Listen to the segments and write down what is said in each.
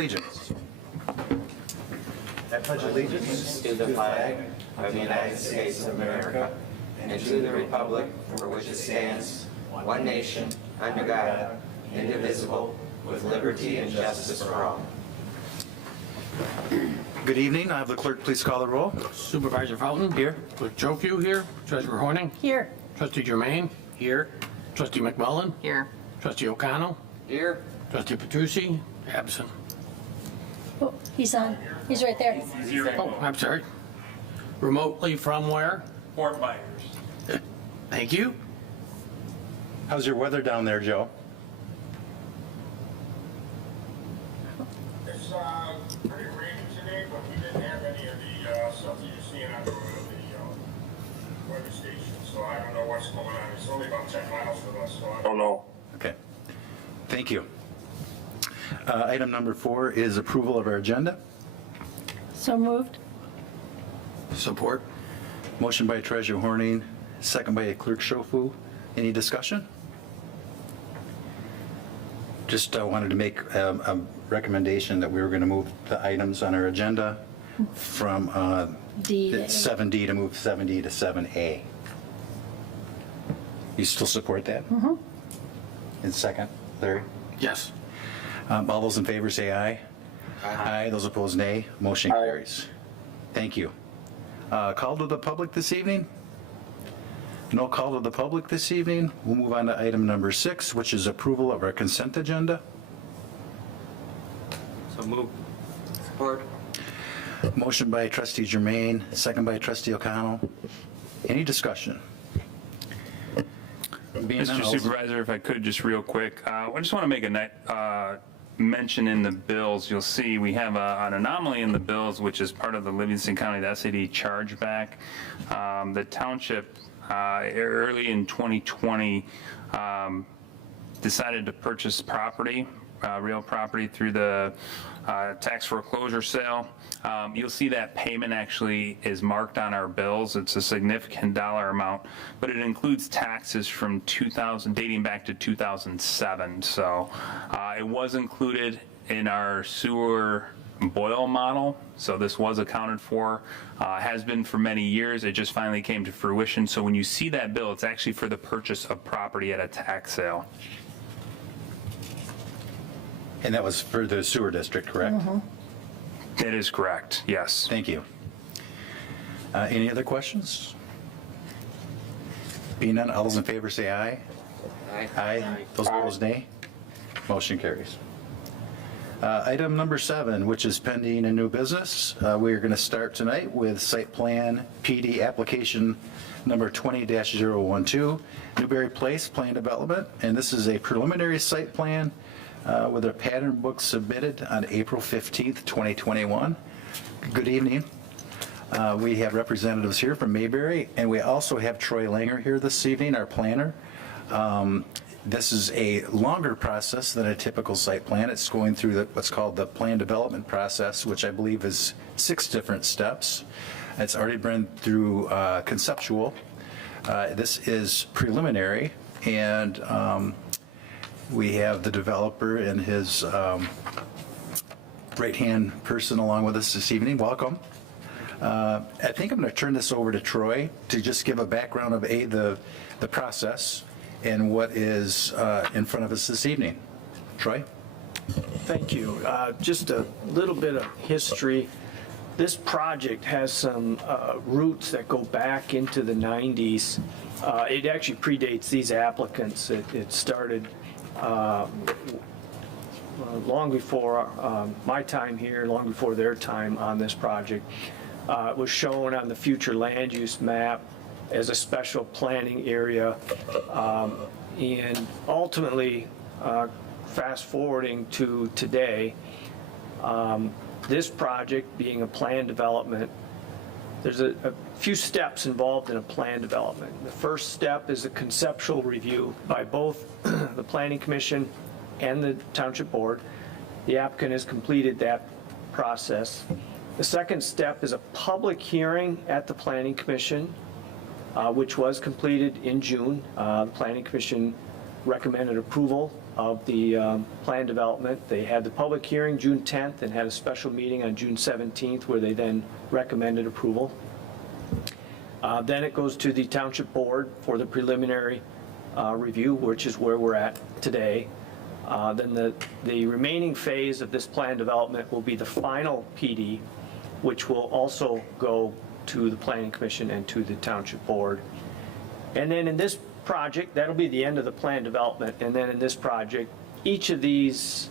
allegiance. I pledge allegiance to the flag of the United States of America and to the republic for which it stands, one nation, under God, indivisible, with liberty and justice for all. Good evening. I have the clerk please call the roll. Supervisor Fountain? Here. Clerk Jokue here. Treasurer Horning? Here. Trustee Germain? Here. Trustee McMullen? Here. Trustee O'Connell? Here. Trustee Petrucci? Absent. Oh, he's on. He's right there. Oh, I'm sorry. Remotely from where? Fort Myers. Thank you. How's your weather down there, Joe? It's pretty rainy today, but we didn't have any of the stuff that you're seeing on the weather station. So I don't know what's going on. It's only about 10 miles from us, so I don't know. Okay. Thank you. Item number 4 is approval of our agenda. So moved. Support. Motion by Treasurer Horning, second by Clerk Shofu. Any discussion? Just wanted to make a recommendation that we were going to move the items on our agenda from D. 7D to move 7D to 7A. You still support that? Mm-hmm. And second, Larry? Yes. All those in favor say aye. Aye. Those opposed, nay. Motion carries. Thank you. Call to the public this evening? No call to the public this evening. We'll move on to item number 6, which is approval of our consent agenda. So move. Support. Motion by Trustee Germain, second by Trustee O'Connell. Any discussion? Being none, Mr. all those- Supervisor, if I could just real quick, I just want to make a mention in the bills. You'll see we have an anomaly in the bills, which is part of the Livingston County SAD chargeback. The township early in 2020 decided to purchase property, real property through the tax foreclosure sale. You'll see that payment actually is marked on our bills. It's a significant dollar amount, but it includes taxes from 2000, dating back to 2007. So it was included in our sewer boil model. So this was accounted for, has been for many years. It just finally came to fruition. So when you see that bill, it's actually for the purchase of property at a tax sale. And that was for the sewer district, correct? Mm-hmm. That is correct, yes. Thank you. Any other questions? Being none, all those in favor say aye. Aye. Those opposed, nay. Motion carries. Item number 7, which is pending in new business. We are going to start tonight with site plan PD application number 20-012, Newberry Place Plan Development. And this is a preliminary site plan with a pattern book submitted on April 15th, 2021. Good evening. We have representatives here from Mayberry, and we also have Troy Langer here this evening, our planner. This is a longer process than a typical site plan. It's going through what's called the plan development process, which I believe is 6 different steps. It's already been through conceptual. This is preliminary, and we have the developer and his right-hand person along with us this evening. Welcome. I think I'm going to turn this over to Troy to just give a background of the process and what is in front of us this evening. Troy? Thank you. Just a little bit of history. This project has some roots that go back into the 90s. It actually predates these applicants. It started long before my time here, long before their time on this project. It was shown on the future land use map as a special planning area, and ultimately, fast forwarding to today, this project being a plan development, there's a few steps involved in a plan development. The first step is a conceptual review by both the Planning Commission and the Township Board. The applicant has completed that process. The second step is a public hearing at the Planning Commission, which was completed in June. The Planning Commission recommended approval of the plan development. They had the public hearing June 10th and had a special meeting on June 17th where they then recommended approval. Then it goes to the township board for the preliminary review, which is where we're at today. Then the remaining phase of this plan development will be the final PD, which will also go to the planning commission and to the township board. And then in this project, that'll be the end of the plan development. And then in this project, each of these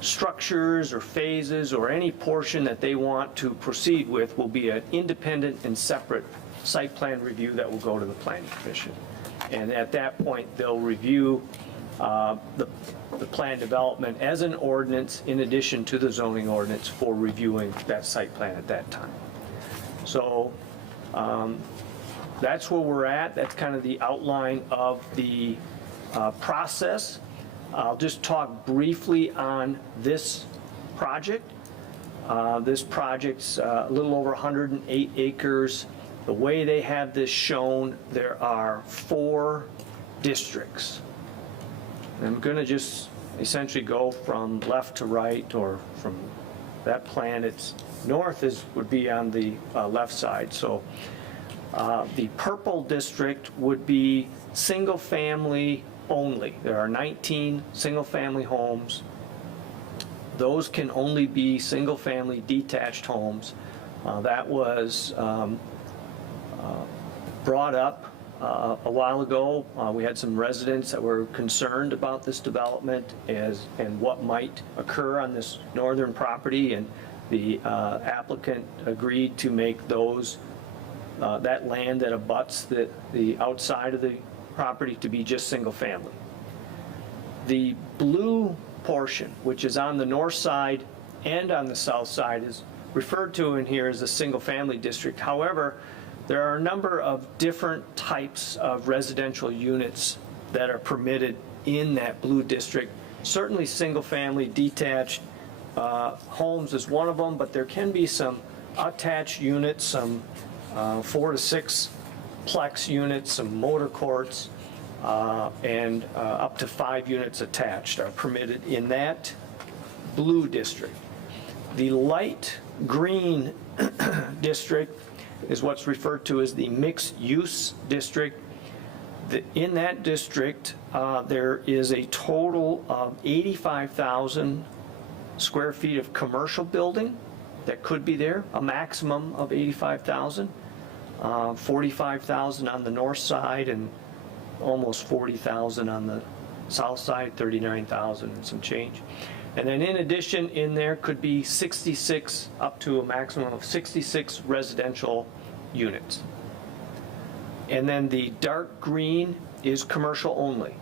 structures or phases or any portion that they want to proceed with will be an independent and separate site plan review that will go to the planning commission. And at that point, they'll review the plan development as an ordinance in addition to the zoning ordinance for reviewing that site plan at that time. So that's where we're at. That's kind of the outline of the process. I'll just talk briefly on this project. This project's a little over 108 acres. The way they have this shown, there are 4 districts. And I'm going to just essentially go from left to right, or from that plan, it's north would be on the left side. So the purple district would be single family only. There are 19 single family homes. Those can only be single family detached homes. That was brought up a while ago. We had some residents that were concerned about this development and what might occur on this northern property, and the applicant agreed to make those that land that abuts the outside of the property to be just single family. The blue portion, which is on the north side and on the south side, is referred to in here as a single family district. However, there are a number of different types of residential units that are permitted in that blue district. Certainly single-family detached homes is one of them, but there can be some attached units, some 4 to 6 plex units, some motor courts, and up to 5 units attached are permitted in that blue district. The light green district is what's referred to as the mixed-use district. In that district, there is a total of 85,000 square feet of commercial building that could be there, a maximum of 85,000, 45,000 on the north side and almost 40,000 on the south side, 39,000 and some change. And then in addition, in there could be 66, up to a maximum of 66 residential units. And then the dark green is commercial only.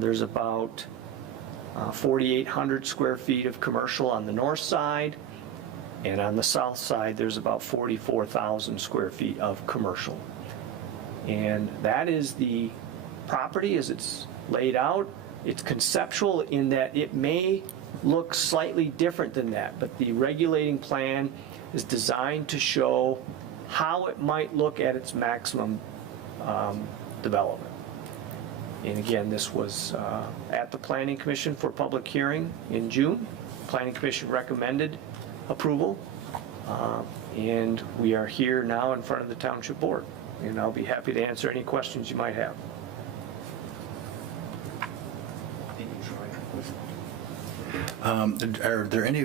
There's about 4,800 square feet of commercial on the north side, and on the south side, there's about 44,000 square feet of commercial. And that is the property as it's laid out. It's conceptual in that it may look slightly different than that, but the regulating plan is designed to show how it might look at its maximum development. And again, this was at the Planning Commission for public hearing in June. Planning Commission recommended approval, and we are here now in front of the Township Board. And I'll be happy to answer any questions you might have. Are there any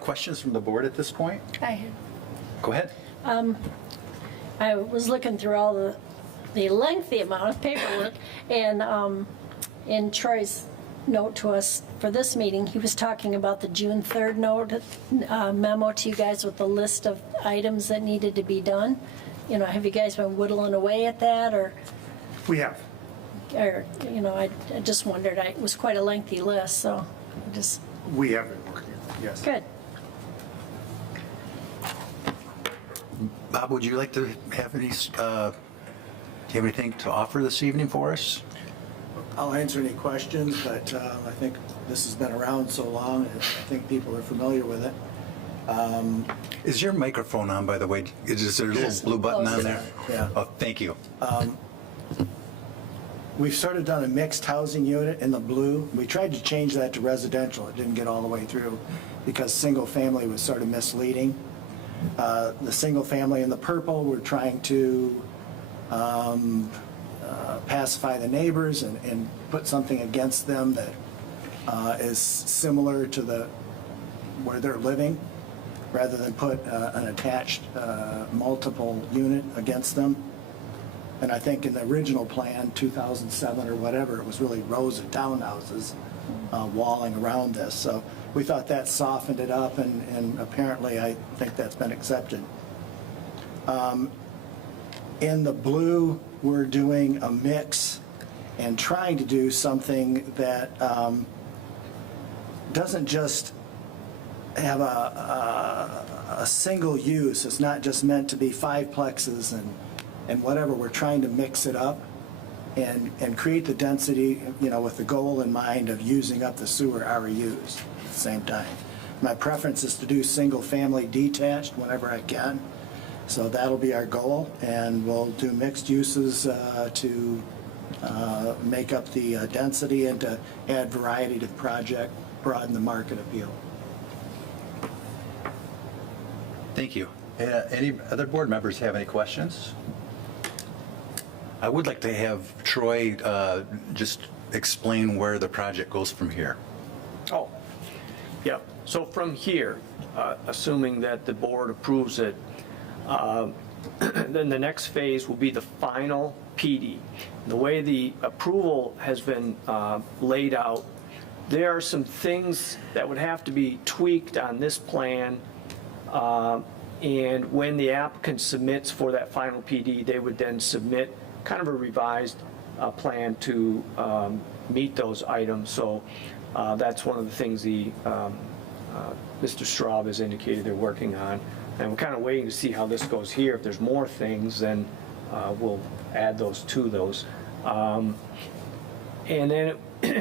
questions from the board at this point? I Go ahead. was looking through all the lengthy amount of paperwork, and in Troy's note to us for this meeting, he was talking about the June 3rd note memo to you guys with the list of items that needed to be done. You know, have you guys been whittling away at that, or, We have. you know, I just wondered, it was quite a lengthy list, so I just, We have been working, yes. good. Bob, would you like to have any, do you have anything to offer this evening for us? I'll answer any questions, but I think this has been around so long, I think people are familiar with it. Is your microphone on, by the way? Is there a little blue button on there? Yeah. Oh, thank you. we've sort of done a mixed housing unit in the blue. We tried to change that to residential. It didn't get all the way through because single family was sort of misleading. The single family in the purple, we're trying to pacify the neighbors and put something against them that is similar to where they're living, rather than put an attached multiple unit against them. And I think in the original plan, 2007 or whatever, it was really rows of townhouses walling around this. So we thought that softened it up, and apparently I think that's been accepted. In the blue, we're doing a mix and trying to do something that doesn't just have a single use. It's not just meant to be 5 plexes and whatever. We're trying to mix it up and create the density, with the goal in mind of using up the sewer REUs at the same time. My preference is to do single-family detached whenever I can. So that'll be our goal, and we'll do mixed uses to make up the density and to add variety to the project, broaden the market appeal. Thank you. Any other board members have any questions? I would like to have Troy just explain where the project goes from here. Oh, yeah. So from here, assuming that the board approves it, then the next phase will be the final PD. The way the approval has been laid out, there are some things that would have to be tweaked on this plan, and when the applicant submits for that final PD, they would then submit kind of a revised plan to meet those items. So that's one of the things Mr. Straub has indicated they're working on. And we're kind of waiting to see how this goes here. If there's more things, then we'll add those to those. And then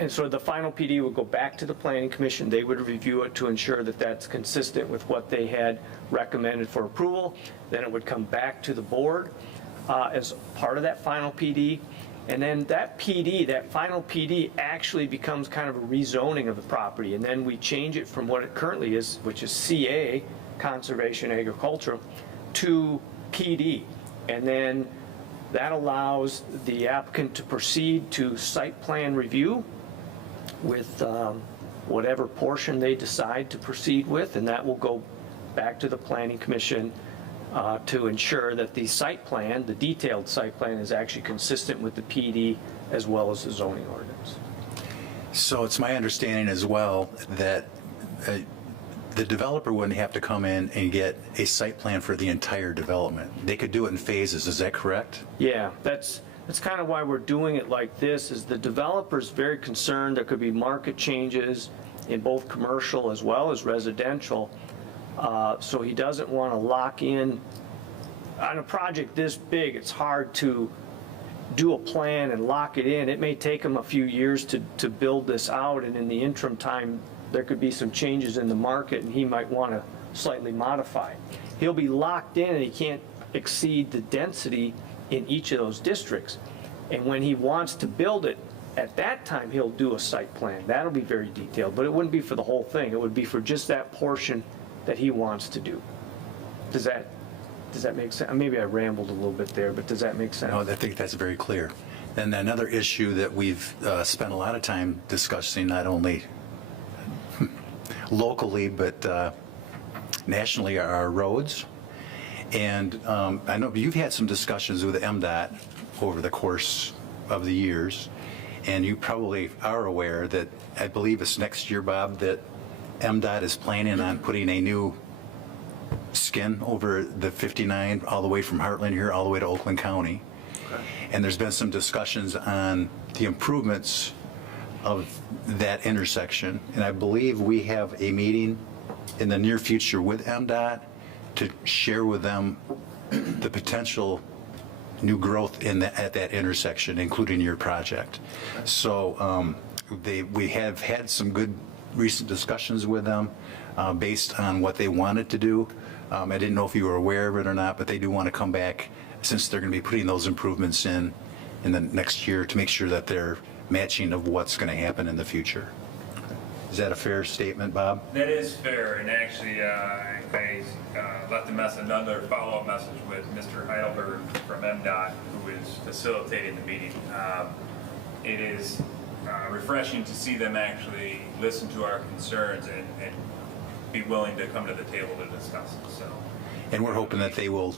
so the final PD would go back to the Planning Commission. They would review it to ensure that that's consistent with what they had recommended for approval. Then it would come back to the board as part of that final PD. And then that PD, that final PD, actually becomes kind of a rezoning of the property. And then we change it from what it currently is, which is CA, Conservation Agricultural, to PD. And then that allows the applicant to proceed to site plan review with whatever portion they decide to proceed with, and that will go back to the Planning Commission to ensure that the site plan, the detailed site plan, is actually consistent with the PD as well as the zoning ordinance. So it's my understanding as well that the developer wouldn't have to come in and get a site plan for the entire development. They could do it in phases, is that correct? Yeah, that's kind of why we're doing it like this, is the developer's very concerned there could be market changes in both commercial as well as residential. So he doesn't want to lock in. On a project this big, it's hard to do a plan and lock it in. It may take him a few years to build this out, and in the interim time, there could be some changes in the market and he might want to slightly modify. He'll be locked in and he can't exceed the density in each of those districts. And when he wants to build it, at that time he'll do a site plan. That'll be very detailed, but it wouldn't be for the whole thing. It would be for just that portion that he wants to do. Does that make sense? Maybe I rambled a little bit there, but does that make sense? No, I think that's very clear. And another issue that we've spent a lot of time discussing, not only locally but nationally, are our roads. And I know you've had some discussions with MDOT over the course of the years, and you probably are aware that I believe it's next year, Bob, that MDOT is planning on putting a new skin over the 59 all the way from Heartland here all the way to Oakland County. Okay. And there's been some discussions on the improvements of that intersection, and I believe we have a meeting in the near future with MDOT to share with them the potential new growth at that intersection, including your project. So we have had some good recent discussions with them based on what they wanted to do. I didn't know if you were aware of it or not, but they do want to come back, since they're going to be putting those improvements in in the next year to make sure that they're matching of what's going to happen in the future. Is that a fair statement, Bob? That is fair, and actually, I left another follow-up message with Mr. Heidelberg from MDOT, who is facilitating the meeting. It is refreshing to see them actually listen to our concerns and be willing to come to the table to discuss it, so. And we're hoping that they will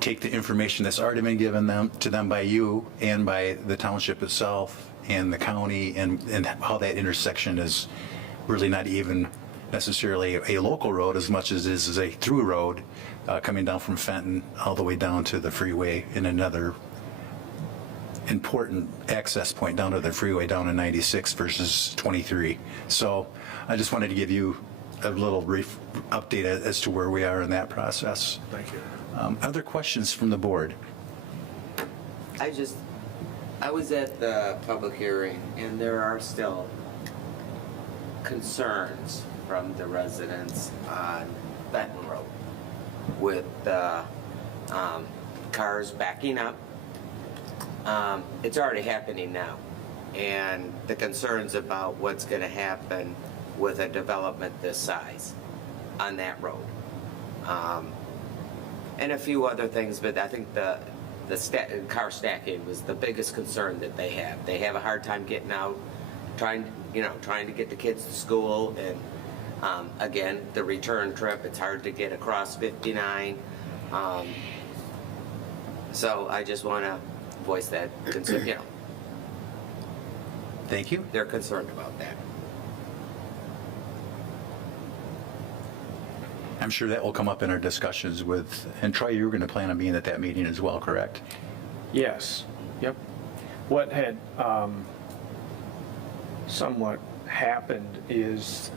take the information that's already been given to them by you and by the township itself and the county, and how that intersection is really not even necessarily a local road as much as it is a through road coming down from Fenton all the way down to the freeway, and another important access point down to the freeway down in 96 versus 23. So I just wanted to give you a little brief update as to where we are in that process. Thank you. Other questions from the board? I was at the public hearing, and there are still concerns from the residents on Benton Road with cars backing up. It's already happening now, and the concerns about what's going to happen with a development this size on that road. And a few other things, but I think the car stacking was the biggest concern that they have. They have a hard time getting out, trying to get the kids to school, and again, the return trip, it's hard to get across 59. So I just want to voice that concern, Thank you. they're concerned about that. I'm sure that will come up in our discussions and Troy, you were going to plan on being at that meeting as well, correct? Yes, yep. What had somewhat happened is,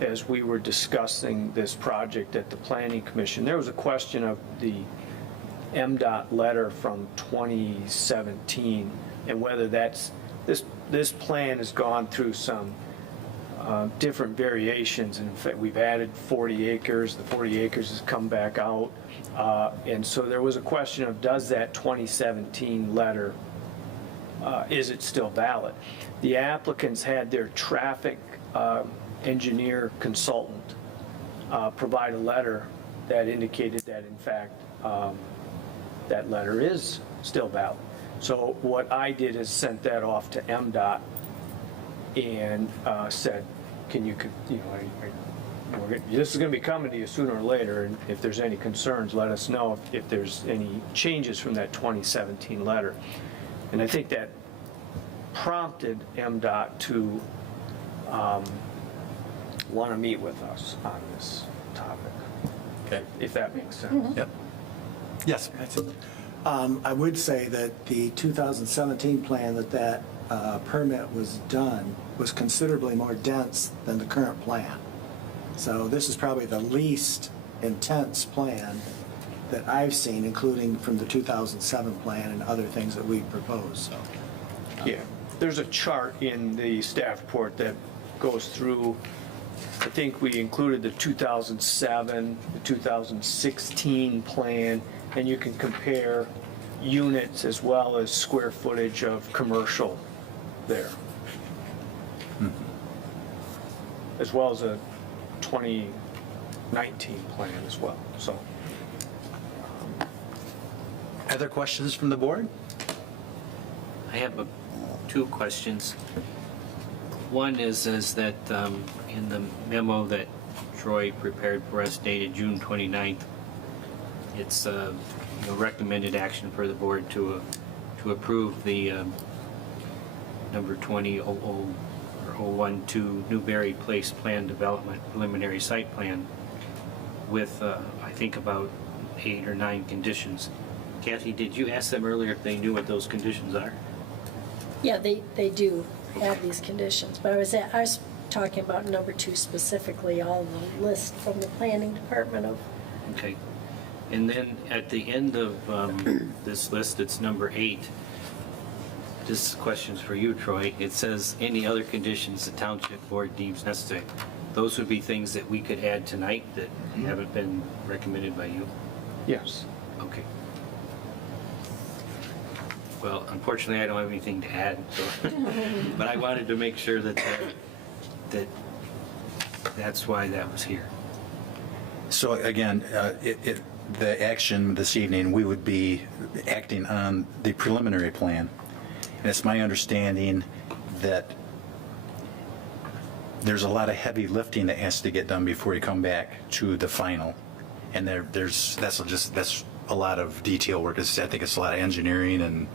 as we were discussing this project at the Planning Commission, there was a question of the MDOT letter from 2017 and whether this plan has gone through some different variations. In fact, we've added 40 acres. The 40 acres has come back out. And so there was a question of, does that 2017 letter, is it still valid? The applicants had their traffic engineer consultant provide a letter that indicated that, in fact, that letter is still valid. So what I did is sent that off to MDOT and said, this is going to be coming to you sooner or later, and if there's any concerns, let us know if there's any changes from that 2017 letter. And I think that prompted MDOT to want to meet with us on this topic, Okay. if that makes sense. Yep. Yes. I would say that the 2017 plan that permit was done was considerably more dense than the current plan. So this is probably the least intense plan that I've seen, including from the 2007 plan and other things that we proposed. So, Yeah, there's a chart in the staff report that goes through, I think we included the 2007, the 2016 plan, and you can compare units as well as square footage of commercial there. As well as a 2019 plan as well, so. Other questions from the board? I have two questions. One is that in the memo that Troy prepared for us dated June 29th, it's recommended action for the board to approve the number 2000 or 012 Newberry Place Plan Development Preliminary Site Plan with I think about 8 or 9 conditions. Kathy, did you ask them earlier if they knew what those conditions are? Yeah, they do have these conditions, but I was talking about number 2 specifically, all the list from the planning department of. Okay. And then at the end of this list, it's number 8. This question's for you, Troy. It says, any other conditions the township board deems necessary. Those would be things that we could add tonight that haven't been recommended by you? Yes. Okay. Well, unfortunately, I don't have anything to add, so, but I wanted to make sure that that's why that was here. So again, the action this evening, we would be acting on the preliminary plan. And it's my understanding that there's a lot of heavy lifting that has to get done before you come back to the final. And that's a lot of detail work. I think it's a lot of engineering and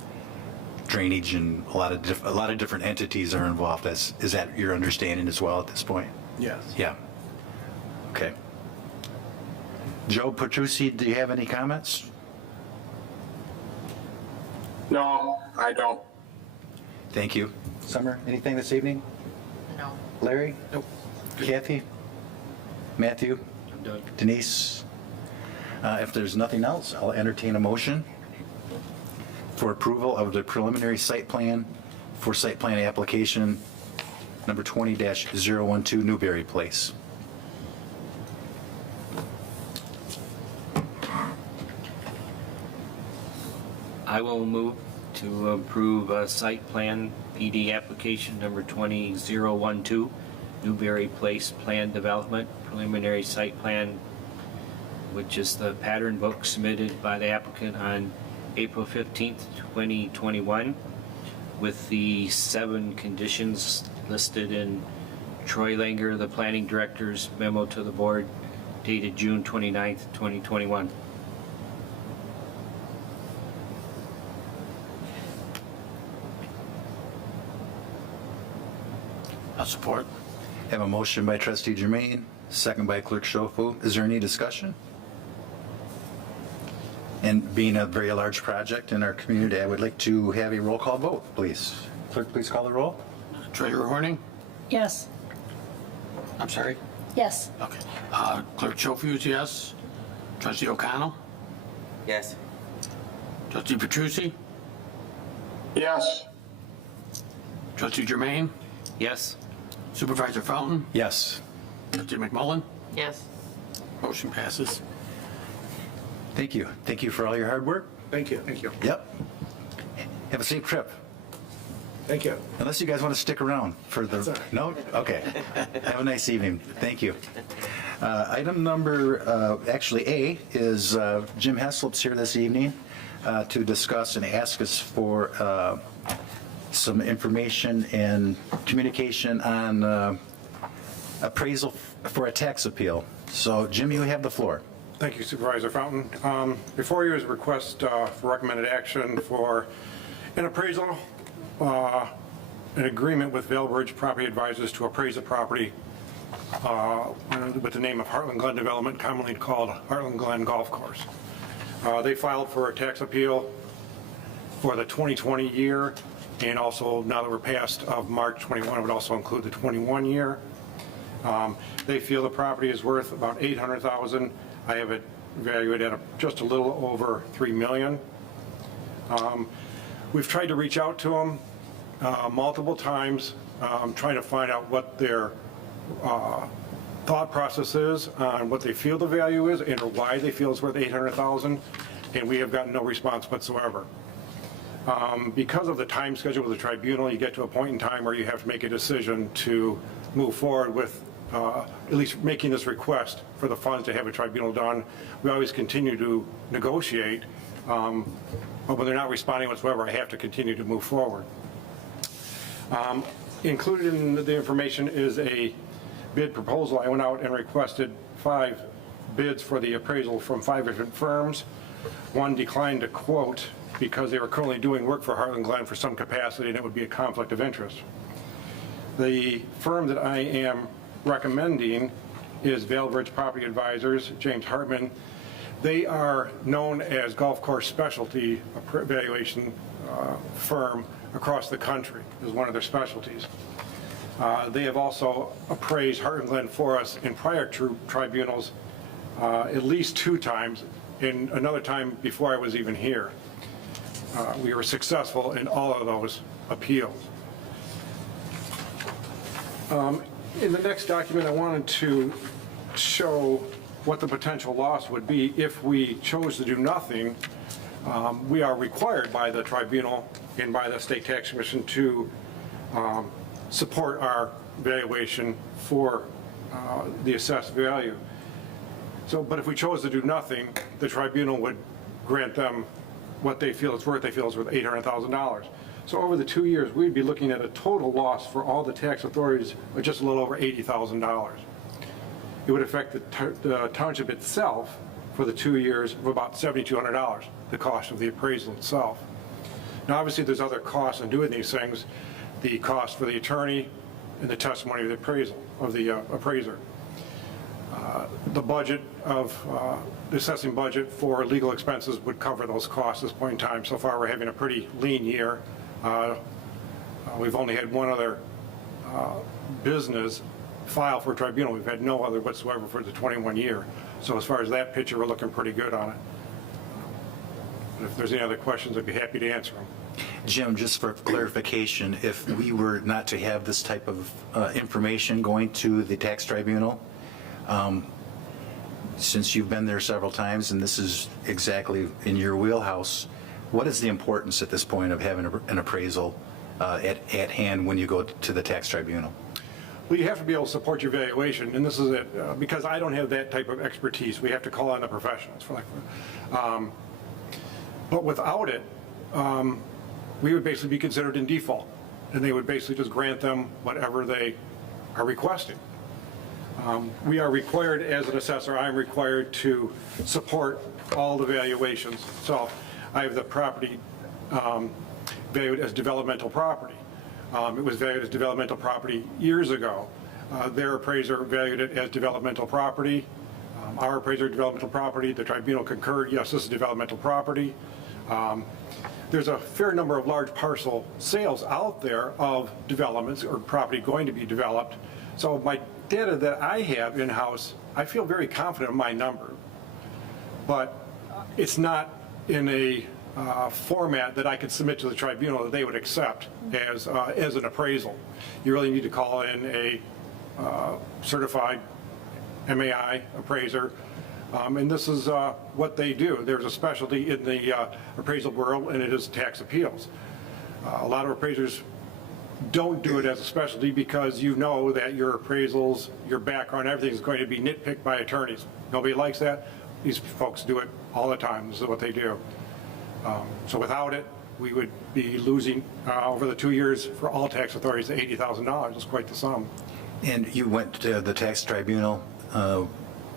drainage, and a lot of different entities are involved. Is that your understanding as well at this point? Yes. Yeah. Okay. Joe Petrucci, do you have any comments? No, I don't. Thank you. Summer, anything this evening? No. Larry? Nope. Kathy? Matthew? I'm done. Denise? If there's nothing else, I'll entertain a motion for approval of the preliminary site plan for site plan application number 20-012 Newberry Place. I will move to approve site plan PD application number 20012, Newberry Place Plan Development, preliminary site plan, which is the pattern book submitted by the applicant on April 15th, 2021, with the 7 conditions listed in Troy Langer, the planning director's memo to the board dated June 29th, 2021. I'll support. Have a motion by trustee Jermaine, second by clerk Schofu. Is there any discussion? And being a very large project in our community, I would like to have a roll call vote, please. Clerk, please call the roll. Treasurer Horning? Yes. I'm sorry? Yes. Okay. Clerk Schofield, yes. Trustee O'Connell? Yes. Trustee Petrucci? Yes. Trustee Jermaine? Yes? Supervisor Fountain? Yes. Trustee McMullen? Yes. Motion passes. Thank you. Thank you for all your hard work. Thank you. Thank you. Yep. Have a safe trip. Thank you. Unless you guys want to stick around for the, That's all right. no? Okay. Have a nice evening. Thank you. Item number, actually A, is Jim Heslop's here this evening to discuss and ask us for some information and communication on appraisal for a tax appeal. So Jim, you have the floor. Thank you, Supervisor Fountain. Before you is a request for recommended action for an appraisal, an agreement with Vail Ridge Property Advisors to appraise a property with the name of Heartland Glen Development, commonly called Heartland Glen Golf Course. They filed for a tax appeal for the 2020 year, and also now that we're past of March 21, it would also include the 21 year. They feel the property is worth about $800,000. I have it valued at just a little over $3 million. We've tried to reach out to them multiple times, trying to find out what their thought process is on what they feel the value is and or why they feel it's worth $800,000, and we have gotten no response whatsoever. Because of the time schedule with the tribunal, you get to a point in time where you have to make a decision to move forward with at least making this request for the funds to have a tribunal done. We always continue to negotiate, but when they're not responding whatsoever, I have to continue to move forward. Included in the information is a bid proposal. I went out and requested 5 bids for the appraisal from 5 different firms. One declined to quote because they were currently doing work for Heartland Glen for some capacity, and it would be a conflict of interest. The firm that I am recommending is Vail Ridge Property Advisors, James Hartman. They are known as golf course specialty evaluation firm across the country, is one of their specialties. They have also appraised Heartland Glen for us in prior tribunals at least 2 times, and another time before I was even here. We were successful in all of those appeals. In the next document, I wanted to show what the potential loss would be if we chose to do nothing we are required by the tribunal and by the State Tax Commission to support our valuation for the assessed value. So, but if we chose to do nothing, the tribunal would grant them what they feel it's worth. They feel it's worth $800,000. So over the 2 years, we'd be looking at a total loss for all the tax authorities of just a little over $80,000. It would affect the township itself for the 2 years of about $7,200, the cost of the appraisal itself. Now, obviously, there's other costs in doing these things, the cost for the attorney and the testimony of the appraisal, of the appraiser. The budget of, the assessing budget for legal expenses would cover those costs at this point in time. So far, we're having a pretty lean year. We've only had one other business file for tribunal. We've had no other whatsoever for the 21 year. So as far as that picture, we're looking pretty good on it. But if there's any other questions, I'd be happy to answer them. Jim, just for clarification, if we were not to have this type of information going to the tax tribunal, since you've been there several times and this is exactly in your wheelhouse, what is the importance at this point of having an appraisal at hand when you go to the tax tribunal? Well, you have to be able to support your valuation, and this is it. Because I don't have that type of expertise, we have to call on the professionals. But without it, we would basically be considered in default, and they would basically just grant them whatever they are requesting. We are required, as an assessor, I'm required to support all the valuations. So I have the property valued as developmental property. It was valued as developmental property years ago. Their appraiser valued it as developmental property. Our appraiser, developmental property. The tribunal concurred, yes, this is developmental property. There's a fair number of large parcel sales out there of developments or property going to be developed. So my data that I have in-house, I feel very confident in my number. But it's not in a format that I could submit to the tribunal that they would accept as an appraisal. You really need to call in a certified MAI appraiser, and this is what they do. There's a specialty in the appraisal bureau, and it is tax appeals. A lot of appraisers don't do it as a specialty because you know that your appraisals, your background, everything is going to be nitpicked by attorneys. Nobody likes that. These folks do it all the time. This is what they do. So without it, we would be losing over the 2 years for all tax authorities $80,000. It's quite the sum. And you went to the tax tribunal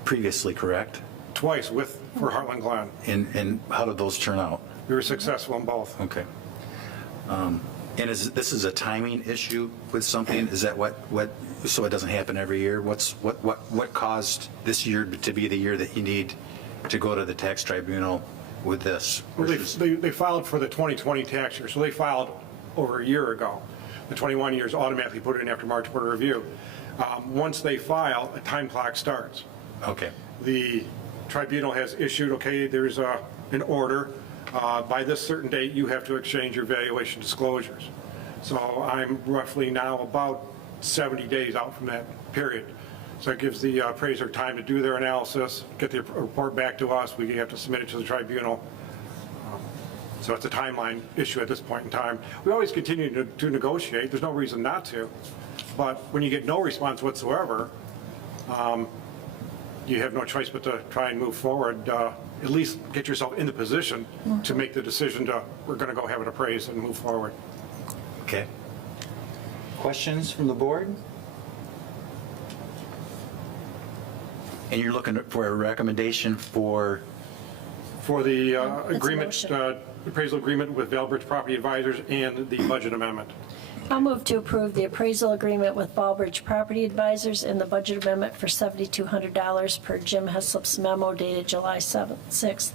previously, correct? Twice for Heartland Glen. And how did those turn out? We were successful in both. Okay. And this is a timing issue with something? Is that what so it doesn't happen every year? What caused this year to be the year that you need to go to the tax tribunal with this? Well, they filed for the 2020 tax year, so they filed over a year ago. The 21 years automatically put in after March Board of Review. Once they file, a time clock starts. Okay. The tribunal has issued, okay, there's an order. By this certain date, you have to exchange your valuation disclosures. So I'm roughly now about 70 days out from that period. So it gives the appraiser time to do their analysis, get the report back to us. We have to submit it to the tribunal. So it's a timeline issue at this point in time. We always continue to negotiate. There's no reason not to. But when you get no response whatsoever, you have no choice but to try and move forward. At least get yourself in the position to make the decision we're going to go have it appraised and move forward. Okay. Questions from the board? And you're looking for a recommendation for the That's a agreement, motion. appraisal agreement with Valbridge Property Advisors and the budget amendment. I'll move to approve the appraisal agreement with Ballbridge Property Advisors and the budget amendment for $7,200 per Jim Heslop's memo dated July 6th.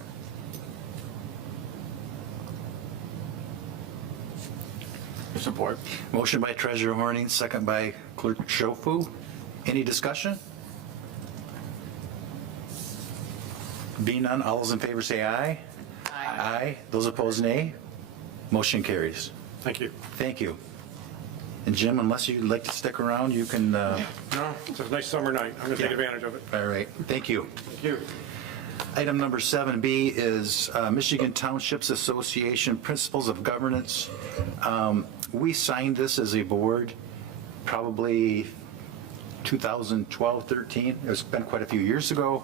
Support. motion by Treasurer Horning, second by Clerk Shofu. Any discussion? Being none, all those in favor say aye. Aye. Those opposed, nay. Motion carries. Thank you. Thank you. And Jim, unless you'd like to stick around, you can. No, it's a nice summer night. I'm going to take advantage of it. All right. Thank you. Thank you. Item number 7B is Michigan Townships Association Principles of Governance. We signed this as a board probably 2012, 13. It's been quite a few years ago.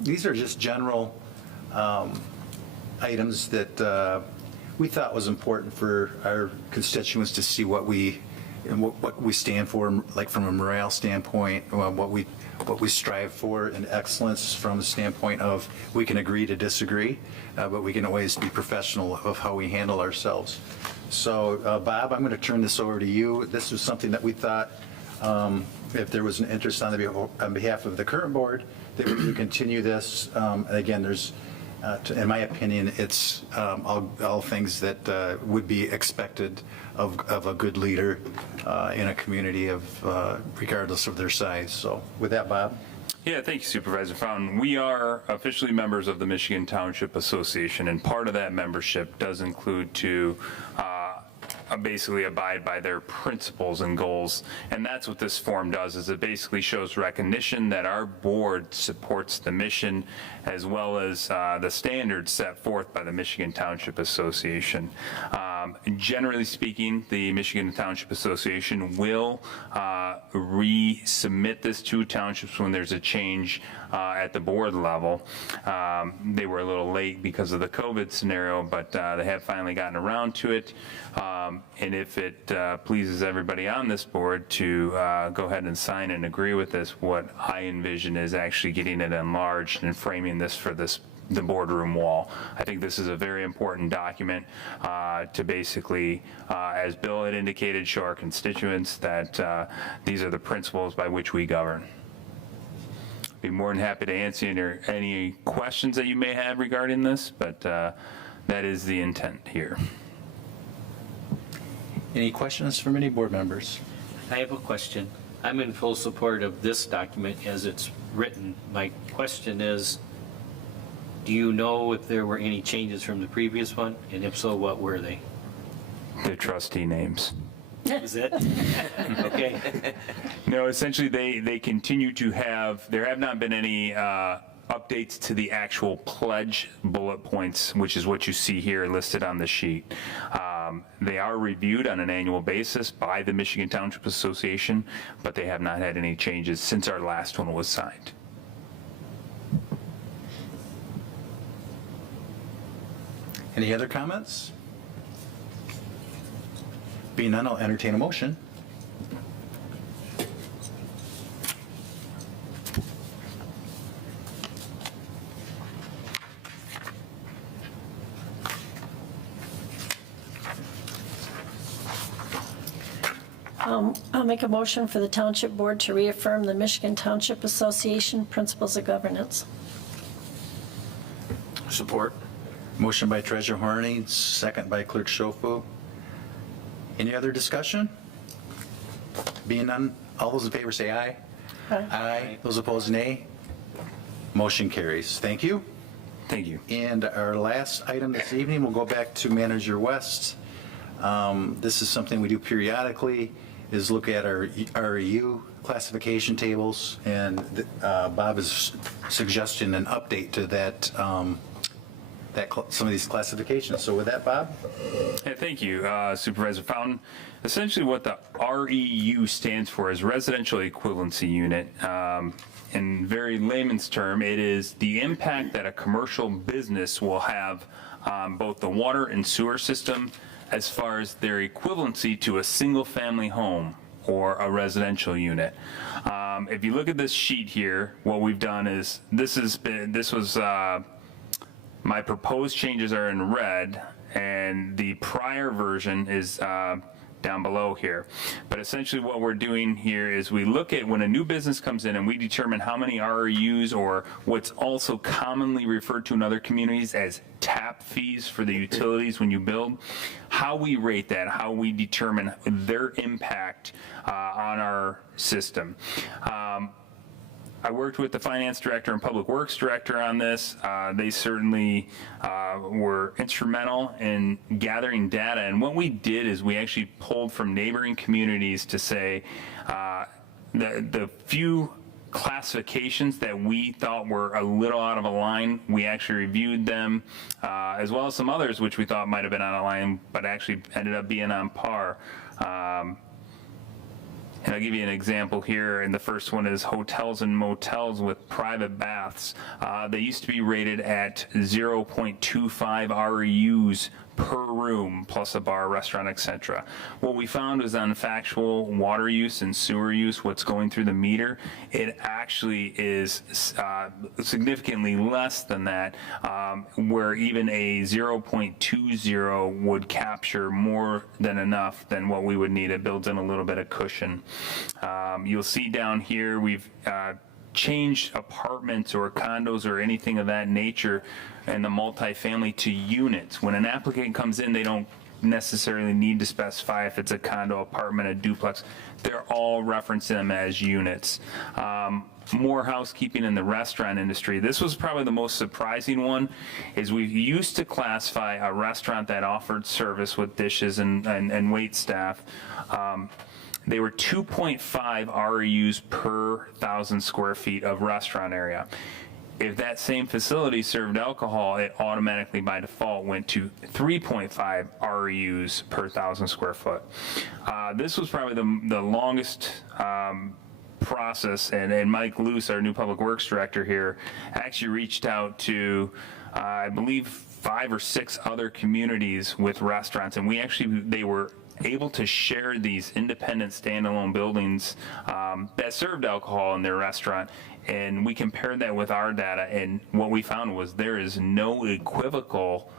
These are just general items that we thought was important for our constituents to see what we stand for, like from a morale standpoint, what we strive for in excellence from the standpoint of we can agree to disagree, but we can always be professional of how we handle ourselves. So Bob, I'm going to turn this over to you. This was something that we thought if there was an interest on behalf of the current board, that we would continue this. Again, there's, in my opinion, it's all things that would be expected of a good leader in a community of regardless of their size. So with that, Bob. Yeah, thank you, Supervisor Fountain. We are officially members of the Michigan Township Association, and part of that membership does include to basically abide by their principles and goals. And that's what this form does, is it basically shows recognition that our board supports the mission as well as the standards set forth by the Michigan Township Association. Generally speaking, the Michigan Township Association will resubmit this to townships when there's a change at the board level. They were a little late because of the COVID scenario, but they have finally gotten around to it. And if it pleases everybody on this board to go ahead and sign and agree with this, what I envision is actually getting it enlarged and framing this for the boardroom wall. I think this is a very important document to basically, as Bill had indicated, show our constituents that these are the principles by which we govern. Be more than happy to answer any questions that you may have regarding this, but that is the intent here. Any questions from any board members? I have a question. I'm in full support of this document as it's written. My question is, do you know if there were any changes from the previous one? And if so, what were they? The trustee names. Is it? Okay. No, essentially they continue to have, there have not been any updates to the actual pledge bullet points, which is what you see here listed on the sheet. They are reviewed on an annual basis by the Michigan Township Association, but they have not had any changes since our last one was signed. Any other comments? Being none, I'll entertain a motion. I'll make a motion for the Township Board to reaffirm the Michigan Township Association Principles of Governance. Support. Motion by Treasurer Horning, second by Clerk Schofu. Any other discussion? Being none, all those in favor say aye. Aye. Aye. Those opposed, nay. Motion carries. Thank you. Thank you. And our last item this evening, we'll go back to Manager West. This is something we do periodically, is look at our REU classification tables, and Bob is suggesting an update to that, some of these classifications. So with that, Bob? Yeah, thank you, Supervisor Fountain. Essentially what the REU stands for is Residential Equivalency Unit. In very layman's term, it is the impact that a commercial business will have on both the water and sewer system as far as their equivalency to a single-family home or a residential unit. If you look at this sheet here, what we've done is my proposed changes are in red, and the prior version is down below here. But essentially what we're doing here is we look at when a new business comes in and we determine how many REUs, or what's also commonly referred to in other communities as tap fees for the utilities when you build, how we rate that, how we determine their impact on our system. I worked with the finance director and public works director on this. They certainly were instrumental in gathering data. And what we did is we actually pulled from neighboring communities to say the few classifications that we thought were a little out of line. We actually reviewed them, as well as some others which we thought might have been out of line, but actually ended up being on par. And I'll give you an example here, and the first one is hotels and motels with private baths. They used to be rated at 0.25 REUs per room, plus a bar, restaurant, etc. What we found was on factual water use and sewer use, what's going through the meter, it actually is significantly less than that, where even a 0.20 would capture more than enough than what we would need. It builds in a little bit of cushion. You'll see down here we've changed apartments or condos or anything of that nature and the multifamily to units. When an applicant comes in, they don't necessarily need to specify if it's a condo, apartment, a duplex. They're all referencing them as units. More housekeeping in the restaurant industry. This was probably the most surprising one, is we used to classify a restaurant that offered service with dishes and wait staff. They were 2.5 REUs per 1,000 square feet of restaurant area. If that same facility served alcohol, it automatically by default went to 3.5 REUs per 1,000 square foot. This was probably the longest process, and Mike Luce, our new public works director here, actually reached out to, I believe, 5 or 6 other communities with restaurants, and they were able to share these independent standalone buildings that served alcohol in their restaurant, and we compared that with our data, and what we found was there is no equivocal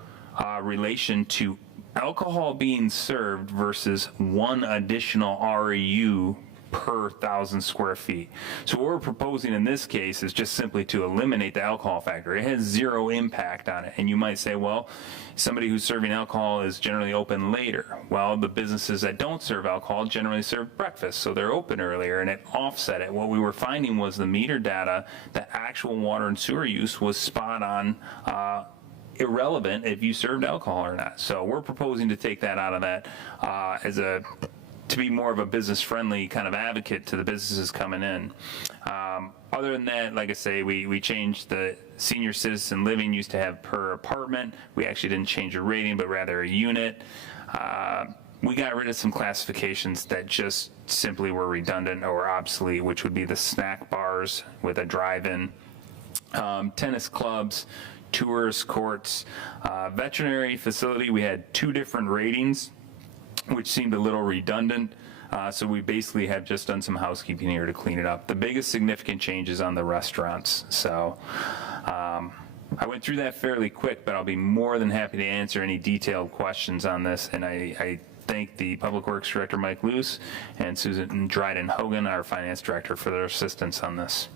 relation to alcohol being served versus one additional REU per 1,000 square feet. So what we're proposing in this case is just simply to eliminate the alcohol factor. It has zero impact on it. And you might say, well, somebody who's serving alcohol is generally open later. Well, the businesses that don't serve alcohol generally serve breakfast, so they're open earlier, and it offset it. What we were finding was the meter data, the actual water and sewer use was spot on, irrelevant if you served alcohol or not. So we're proposing to take that out of that to be more of a business-friendly kind of advocate to the businesses coming in. Other than that, like I say, we changed the senior citizen living used to have per apartment. We actually didn't change a rating, but rather a unit. We got rid of some classifications that just simply were redundant or obsolete, which would be the snack bars with a drive-in, tennis clubs, tourist courts, veterinary facility. We had 2 different ratings, which seemed a little redundant. So we basically have just done some housekeeping here to clean it up. The biggest significant change is on the restaurants. So I went through that fairly quick, but I'll be more than happy to answer any detailed questions on this. And I thank the Public Works Director, Mike Luce, and Susan Dryden-Hogan, our Finance Director, for their assistance on this.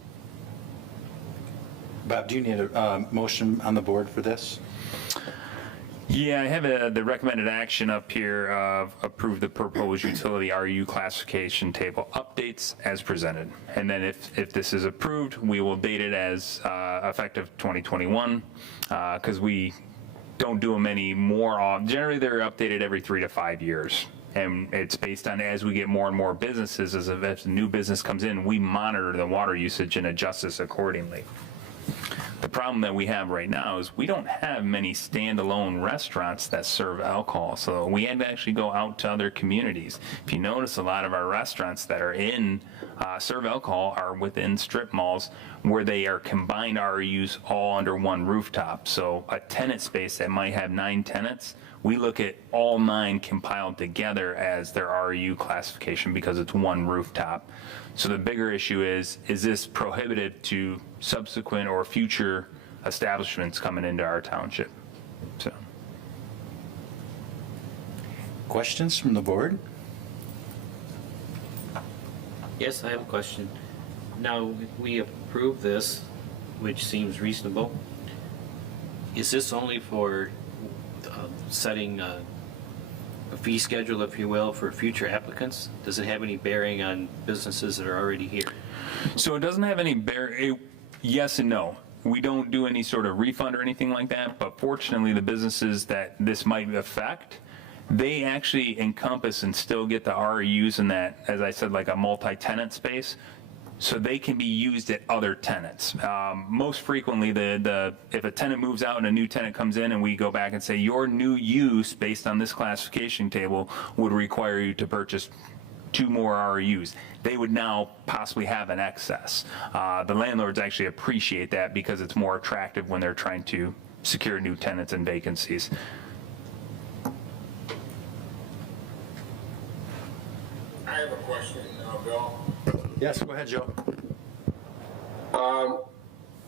Bob, do you need a motion on the board for this? Yeah, I have the recommended action up here of approve the proposed utility RU classification table updates as presented. And then if this is approved, we will date it as effective 2021, because we don't do them any more. Generally, they're updated every 3 to 5 years. And it's based on as we get more and more businesses, as if a new business comes in, we monitor the water usage and adjust this accordingly. The problem that we have right now is we don't have many standalone restaurants that serve alcohol, so we had to actually go out to other communities. If you notice, a lot of our restaurants that are in serve alcohol are within strip malls where they are combined REUs all under one rooftop. So a tenant space that might have 9 tenants, we look at all 9 compiled together as their REU classification because it's one rooftop. So the bigger issue is this prohibitive to subsequent or future establishments coming into our township? So, Questions from the board? Yes, I have a question. Now, we approve this, which seems reasonable. Is this only for setting a fee schedule, if you will, for future applicants? Does it have any bearing on businesses that are already here? So it doesn't have any yes and no. We don't do any sort of refund or anything like that, but fortunately the businesses that this might affect, they actually encompass and still get the REUs in that, as I said, like a multi-tenant space. so they can be used at other tenants. Most frequently, if a tenant moves out and a new tenant comes in and we go back and say, your new use based on this classification table would require you to purchase 2 more RUs. They would now possibly have an excess. The landlords actually appreciate that because it's more attractive when they're trying to secure new tenants and vacancies. I have a question, Bill. Yes, go ahead, Joe.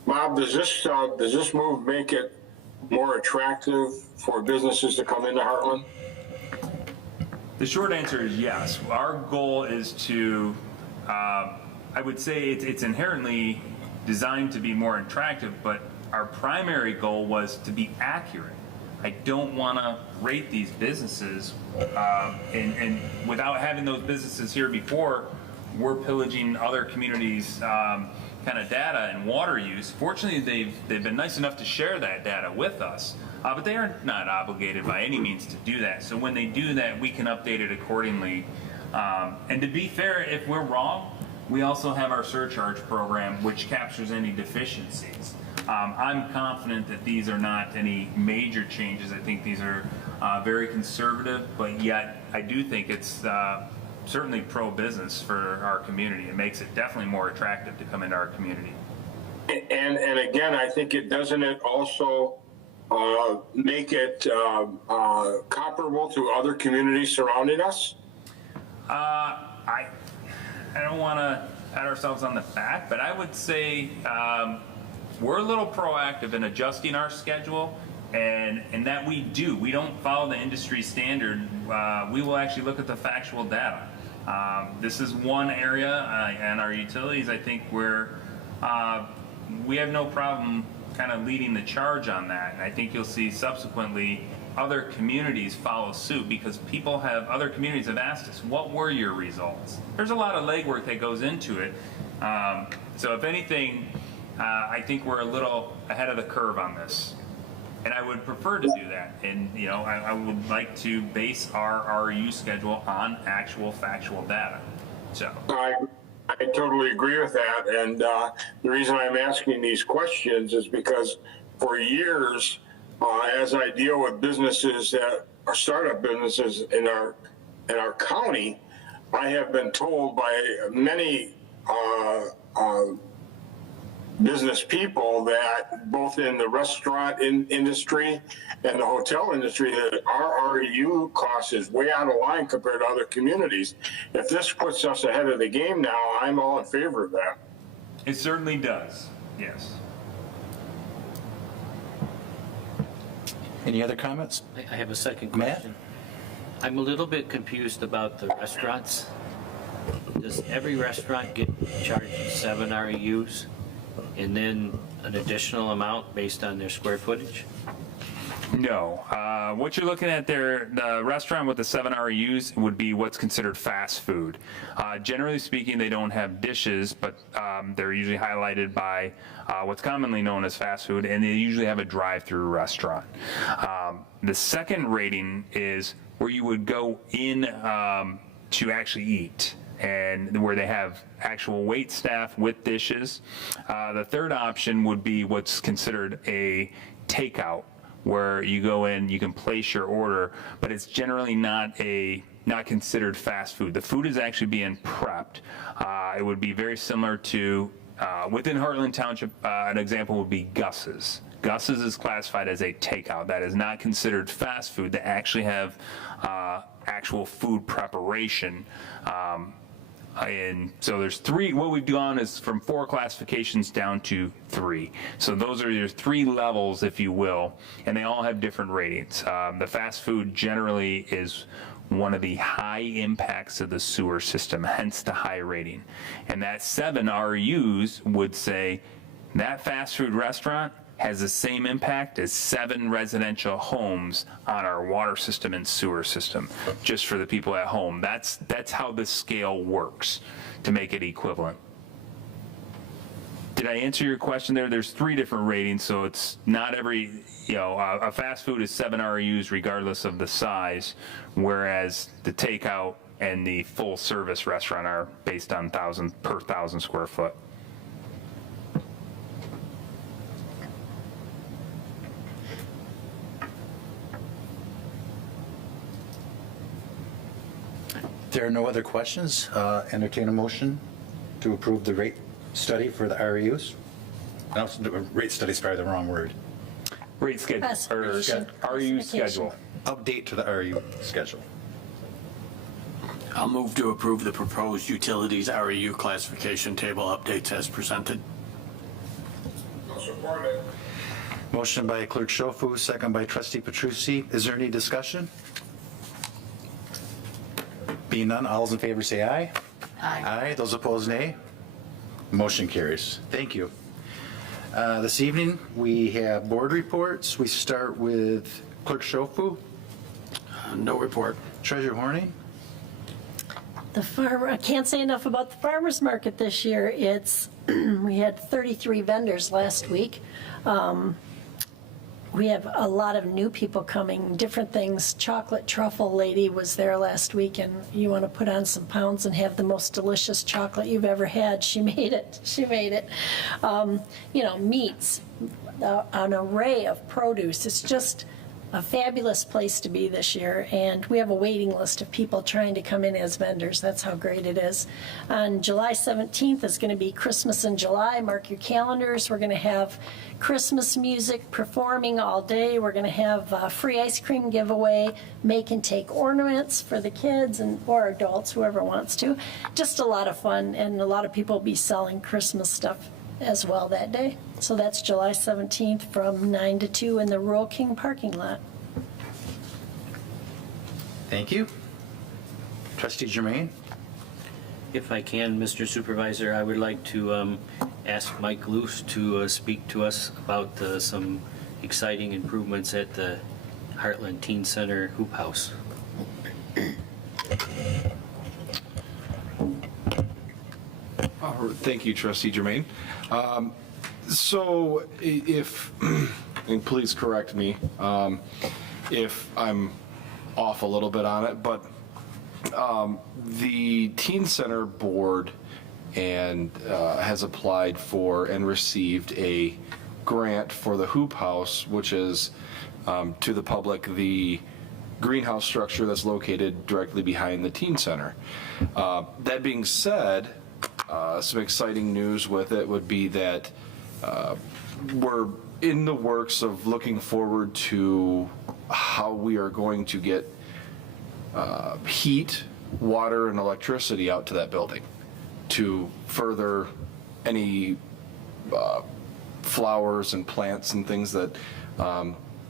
Bob, does this move make it more attractive for businesses to come into Heartland? The short answer is yes. Our goal is to, I would say it's inherently designed to be more attractive, but our primary goal was to be accurate. I don't want to rate these businesses, and without having those businesses here before, we're pillaging other communities' kind of data and water use. Fortunately, they've been nice enough to share that data with us, but they are not obligated by any means to do that. So when they do that, we can update it accordingly. And to be fair, if we're wrong, we also have our surcharge program, which captures any deficiencies. I'm confident that these are not any major changes. I think these are very conservative, but yet I do think it's certainly pro-business for our community. It makes it definitely more attractive to come into our community. And again, I think it also make it comparable to other communities surrounding us. I don't want to pat ourselves on the back, but I would say we're a little proactive in adjusting our schedule, and that we don't follow the industry standard. We will actually look at the factual data. This is one area, and our utilities, I think, where we have no problem kind of leading the charge on that. And I think you'll see subsequently other communities follow suit, because other communities have asked us, what were your results? There's a lot of legwork that goes into it. So if anything, I think we're a little ahead of the curve on this. And I would prefer to do that. And, I would like to base our RU schedule on actual factual data. So I totally agree with that. And the reason I'm asking these questions is because for years, as I deal with businesses that are startup businesses in our county, I have been told by many business people that both in the restaurant industry and the hotel industry, that our REU cost is way out of line compared to other communities. If this puts us ahead of the game now, I'm all in favor of that. it certainly does, yes. Any other comments? I have a second Matt? question. I'm a little bit confused about the restaurants. Does every restaurant get charged 7 REUs and then an additional amount based on their square footage? No. What you're looking at there, the restaurant with the 7 REUs would be what's considered fast food. Generally speaking, they don't have dishes, but they're usually highlighted by what's commonly known as fast food, and they usually have a drive-through restaurant. The second rating is where you would go in to actually eat, and where they have actual wait staff with dishes. The third option would be what's considered a takeout, where you go in, you can place your order, but it's generally not considered fast food. The food is actually being prepped. It would be very similar to, within Heartland Township, an example would be Gus's. Gus's is classified as a takeout. That is not considered fast food. They actually have actual food preparation. And so there's 3, what we've done is from 4 classifications down to 3. So those are your 3 levels, if you will, and they all have different ratings. The fast food generally is one of the high impacts of the sewer system, hence the high rating. And that 7 RUs would say that fast food restaurant has the same impact as 7 residential homes on our water system and sewer system, just for the people at home. That's how the scale works to make it equivalent. Did I answer your question there? There's 3 different ratings, so it's not every, a fast food is 7 RUs regardless of the size, whereas the takeout and the full-service restaurant are based on per 1,000 square foot. There are no other questions. Entertain a motion to approve the rate study for the REUs. No, rate study is probably the wrong word. Rate schedule, or Classification. RU schedule. Update to the REU schedule. I'll move to approve the proposed utilities REU classification table updates as presented. I'll support it. Motion by Clerk Schofu, second by Trustee Petrucci. Is there any discussion? Being none, all those in favor say aye. Aye. Those opposed, nay. Motion carries. Thank you. This evening, we have board reports. We start with Clerk Schofu, No report. Treasurer Horning. The farmer, I can't say enough about the farmer's market this year. It's, we had 33 vendors last week. We have a lot of new people coming, different things. Chocolate truffle lady was there last week, and you want to put on some pounds and have the most delicious chocolate you've ever had. She made it. She made it. Meats, an array of produce. It's just a fabulous place to be this year, and we have a waiting list of people trying to come in as vendors. That's how great it is. On July 17th is going to be Christmas in July. Mark your calendars. We're going to have Christmas music performing all day. We're going to have a free ice cream giveaway, make and take ornaments for the kids or adults, whoever wants to. Just a lot of fun, and a lot of people will be selling Christmas stuff as well that day. So that's July 17th from 9 to 2 in the Rural King parking lot. Thank you. Trustee Germain. If I can, Mr. Supervisor, I would like to ask Mike Luce to speak to us about some exciting improvements at the Heartland Teen Center Hoop House. Thank you, Trustee Germain. So if, and please correct me if I'm off a little bit on it, but the Teen Center Board has applied for and received a grant for the Hoop House, which is to the public the greenhouse structure that's located directly behind the Teen Center. That being said, some exciting news with it would be that we're in the works of looking forward to how we are going to get heat, water, and electricity out to that building to further any flowers and plants and things that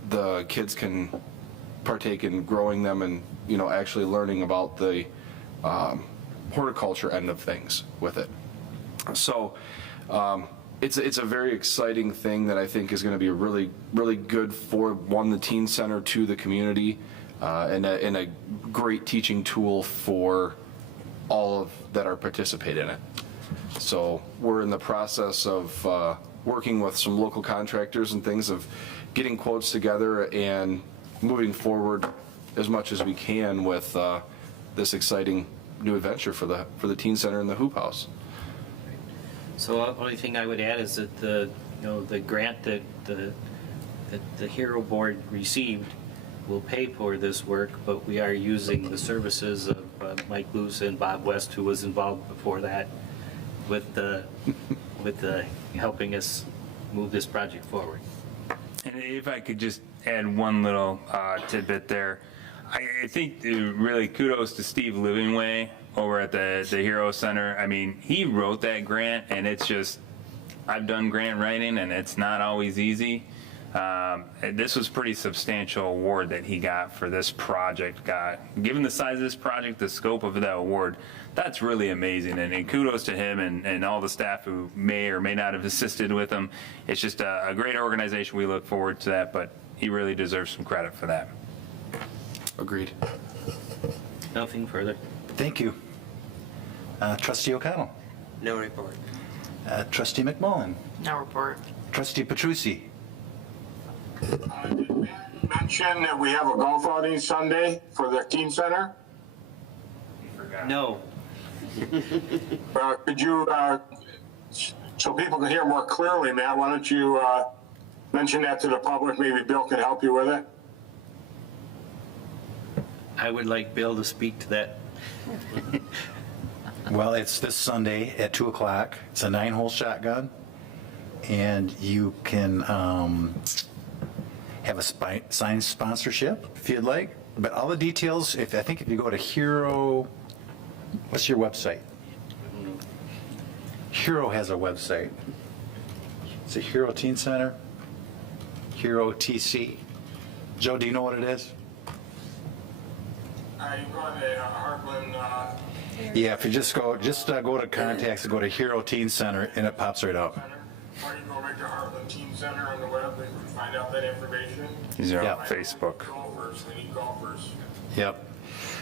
the kids can partake in growing them and, actually learning about the horticulture end of things with it. So it's a very exciting thing that I think is going to be really, really good for, the teen center, to the community, and a great teaching tool for all that are participate in it. So we're in the process of working with some local contractors and things, of getting quotes together and moving forward as much as we can with this exciting new adventure for the teen center and the Hoop House. So the only thing I would add is that the grant that the Hero Board received will pay for this work, but we are using the services of Mike Luce and Bob West, who was involved before that, with helping us move this project forward. And if I could just add one little tidbit there, I think really kudos to Steve Livingway over at the Hero Center. I mean, he wrote that grant, and it's just, I've done grant writing, and it's not always easy. This was pretty substantial award that he got for this project. Given the size of this project, the scope of that award, that's really amazing. And kudos to him and all the staff who may or may not have assisted with him. It's just a great organization. We look forward to that, but he really deserves some credit for that. Agreed. Nothing further. Thank you. Trustee O'Connell. No report. Trustee McMullen. No report. Trustee Petrucci. Did Matt mention that we have a golf outing Sunday for the teen center? No. Could you, so people can hear more clearly, Matt, why don't you mention that to the public? Maybe Bill can help you with it. I would like Bill to speak to that. Well, it's this Sunday at 2 o'clock. It's a 9-hole shotgun, and you can have a signed sponsorship if you'd like. But all the details, I think if you go to Hero, what's your website? Hero has a website. It's a Hero Teen Center, Hero TC. Joe, do you know what it is? You go on the Heartland. Yeah, if you just go to contacts and go to Hero Teen Center, and it pops right up. Or you go right to Heartland Teen Center on the web and find out that information. These are Yeah. on Facebook. Golfers, we need golfers. Yep.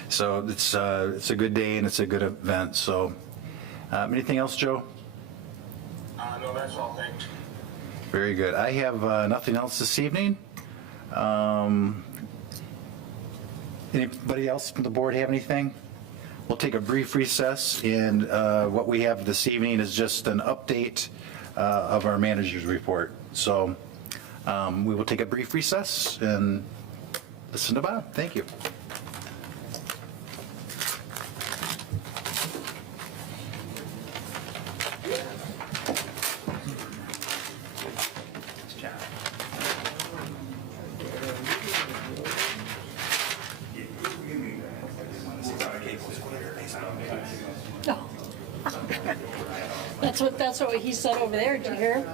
So it's a good day and it's a good event. So anything else, Joe? No, that's all, thanks. Very good. I have nothing else this evening. Anybody else from the board have anything? We'll take a brief recess, and what we have this evening is just an update of our manager's report. So we will take a brief recess and listen to Bob. Thank you. That's what he said over there, did you hear?